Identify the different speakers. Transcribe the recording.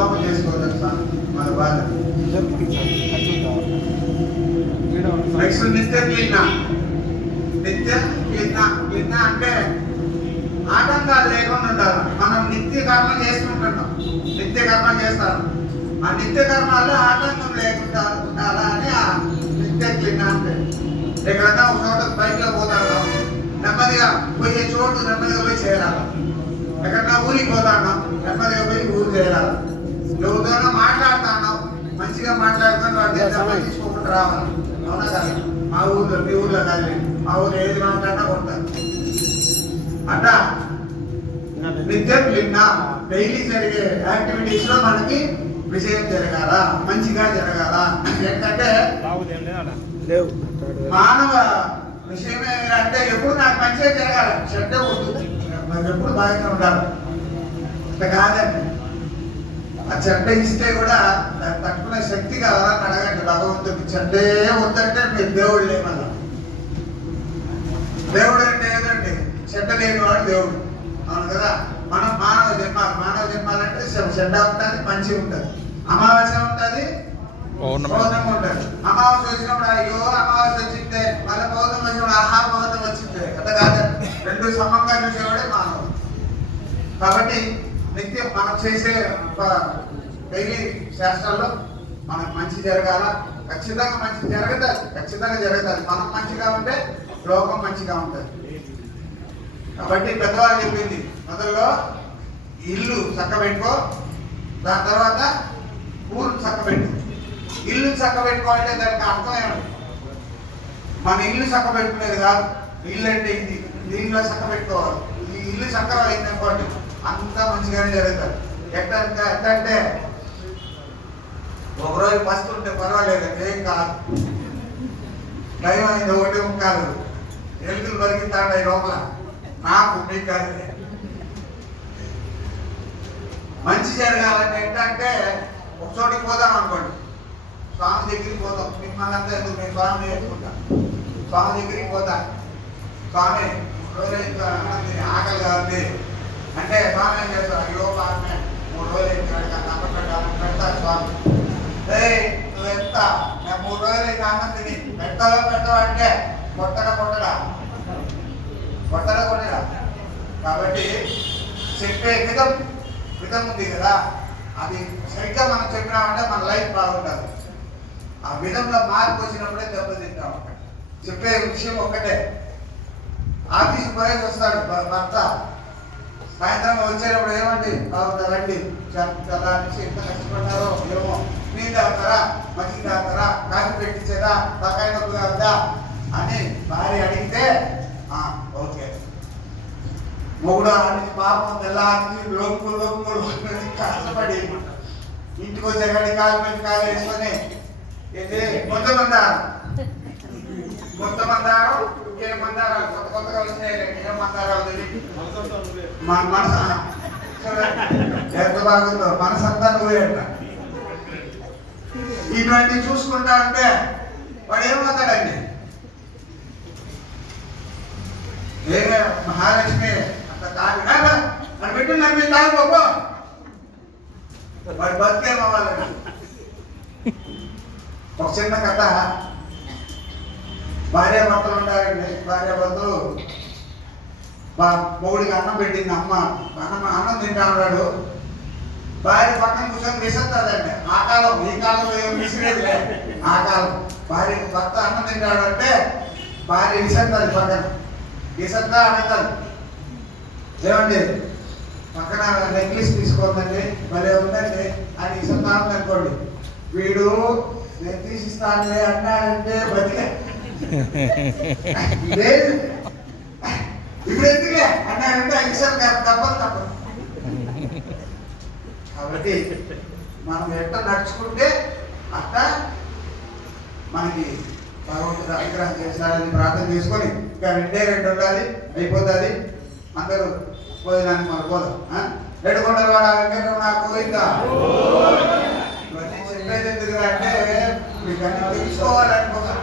Speaker 1: లోపల చేసుకోవడం సార్. మన బాధ నెక్స్ట్ నిత్య క్లీన నిత్య అంటే ఆటంకాలు లేకుండా ఉండాలి? మనం నిత్య కర్మ చేసుకుంటున్నాం. నిత్య కర్మ చేస్తాను ఆ నిత్య కర్మాల్లో ఆటంకం లేకుండా ఉండాలా అని ఆ నిత్య క్లీన అంటే. ఎక్కడన్నా ఒక చోట బైక్లో పోతాడు నెమ్మదిగా పోయే చోటు నెమ్మదిగా పోయి చేరాలి? ఎక్కడన్నా ఊరికి పోతాడు నెమ్మదిగా పోయి ఊరు చేరాలి? ఎవరితోనో మాట్లాడుతాను మంచిగా మాట్లాడుతాను దెబ్బ తీసుకోకుండా రావాలి. అవునా కదా? మా ఊర్లో మీ ఊర్లో కాదు మా ఊర్లో ఏది మాట్లాడినా కొంటారు అట్ట నిత్యం నిన్న డైలీ జరిగే యాక్టివిటీస్లో మనకి విజయం జరగాల? మంచిగా జరగాల? ఏంటంటే
Speaker 2: లేవు.
Speaker 1: మానవ విషయం అంటే ఎప్పుడు నాకు మంచిగా జరగాలి. చెడ్డ వద్దు ఎప్పుడు బాగా ఉండాలి. ఇట్లా కాదండి. ఆ చెడ్డ ఇస్తే కూడా దాన్ని తట్టుకునే శక్తి కావాలని అడగండి భగవంతుడికి చెడ్డే వద్దంటే మీరు దేవుడు లేమన్నా దేవుడు అంటే ఏదండి? చెడ్డ లేని వాడు దేవుడు. అవును కదా? మనం మానవ జన్మాలు మానవ జన్మాలంటే చెడ్డ ఉంటుంది మంచి ఉంటుంది. అమావాస్య ఉంటుంది
Speaker 2: పౌర్ణమి.
Speaker 1: ఉంటుంది. అమావాస్య వచ్చినప్పుడు అయ్యో అమావాస్య వచ్చిందే మళ్ళీ పౌర్ణమి వచ్చినప్పుడు ఆహా పౌర్ణమి వచ్చిందే. అట్లా కాదండి రెండు సమంగా చూసేవాడే మానవుడు. కాబట్టి నిత్యం మనం చేసే డైలీ శాస్త్రాల్లో మనకు మంచి జరగాల ఖచ్చితంగా మంచి జరగదాలి ఖచ్చితంగా జరగదాలి మనం మంచిగా ఉంటే లోకం మంచిగా ఉంటుంది. కాబట్టి పెద్దవాళ్ళు చెప్పింది మొదల్లో ఇల్లు చక్కబెట్టుకో దాని తర్వాత ఊరు చక్కబెట్టు ఇల్లు చక్కబెట్టుకోవాలంటే దానికి అర్థం ఏమిటి మన ఇల్లు చక్కబెట్టుకునేది కాదు. ఇల్లు అంటే ఇది దీనిలో చక్కబెట్టుకోవాలి. ఈ ఇల్లు చక్కగా అయింది అనుకోండి అంతా మంచిగానే జరుగుతారు. ఎట్లా అంటే ఎట్లా అంటే ఒకరోజు ఫస్ట్ ఉంటే పర్వాలేదు ఏం కాదు. టైం అయింది ఒకటి కాదు ఎలుగులు ఈ లోపల. నాకు మీకు కాదు. మంచి జరగాలంటే ఏంటంటే ఒక చోటికి పోదాం అనుకోండి. స్వామి దగ్గరికి పోతాం. మిమ్మల్ని అంతా ఎందుకు? నేను స్వామి చేసుకుంటా స్వామి దగ్గరికి పోతా. స్వామి ఆకలి కాబట్టి అంటే స్వామి ఏం చేస్తారు అయ్యో స్వామి మూడు రోజులు ఇంకా అన్నం పెట్టాలని పెడతాను స్వామి. నువ్వు ఎంత? నేను మూడు రోజులు ఇంకా అన్నం తిని పెడతావా పెట్టవా అంటే కొట్టడా కొట్టడా? కొట్టడా కొట్టడా? కాబట్టి చెప్పే విధం విధం ఉంది కదా. అది సరిగ్గా మనం చెప్పినామంటే మన లైఫ్ బాగుంటుంది ఆ విధంలో మార్పు వచ్చినప్పుడే దెబ్బతింటాం. చెప్పే విషయం ఒక్కటే. ఆఫీస్ పోయేసి వస్తాడు భర్త. సాయంత్రం వచ్చేటప్పుడు ఏమండి? బాగుంటారండి చాలా నుంచి ఎంత కష్టపడ్డారో ఏమో. నీళ్ళు తాగుతారా? మజ్జిగ తాగుతారా? కాఫీ పెట్టించేదా? తలకాయ నొప్పి కాదా? అని భార్య అడిగితే ఓకే. మొగుడు అలాంటి పాపం తెల్లారి లోపులు లోపులు కష్టపడి ఇంటికి వచ్చే కానీ కాలు పెట్టి కాలు వేసుకొని ఏంటి? మొత్తం మందారం. మొత్తం మందారం? ఇంకేం మందారాలు? కొత్త కొత్తగా వచ్చినాయి ఏం తెలియదు మన మనసు చూడండి, ఎంత బాగుందో మనసంతా నువ్వే అంట ఇటువంటి చూసుకుంటా అంటే వాడు ఏమవుతాడండి? ఏ మహాలక్ష్మి అంత కాదు మన అని పెట్టి నన్ను తాగు బాబు వాడు బతికేమవ్వాలండి ఒక చిన్న కథ. భార్య భర్తలు ఉంటారండి భార్య బా మొగుడికి అన్నం పెట్టింది అమ్మ. అన్నం అన్నం తింటా ఉన్నాడు భార్య పక్కన కూర్చొని విసరుతుందండి. ఆ కాలం ఈ కాలంలో ఏం విసిరేది ఆ కాలం. భార్య భర్త అన్నం తింటాడు అంటే భార్య విసరుతుంది పక్కన. విసరుతా అడుగుతాడు. ఏమండి? పక్కన నెక్లెస్ తీసుకోండి భలే ఉందండి. అని విసరుతా అనుకోండి. వీడు నేను తీసిస్తానులే అన్నాడంటే బతికే. లేదు. ఇప్పుడు ఎందుకులే? అన్నాడంటే అక్షరం తప్పదు తప్పదు. కాబట్టి మనం ఎట్ట నడుచుకుంటే అట్ట మనకి భగవంతుడు అనుగ్రహం చేస్తారని ప్రార్థన చేసుకొని ఇంకా రెండే రెండు ఉండాలి అయిపోతుంది. అందరూ భోజనానికి మనం పోదాం రెండు కొండల వాడ వెంకటరమణ పోయిందా ఇవన్నీ చెప్పేది ఎందుకు అంటే మీకు అన్ని తెలుసుకోవాలని కోసం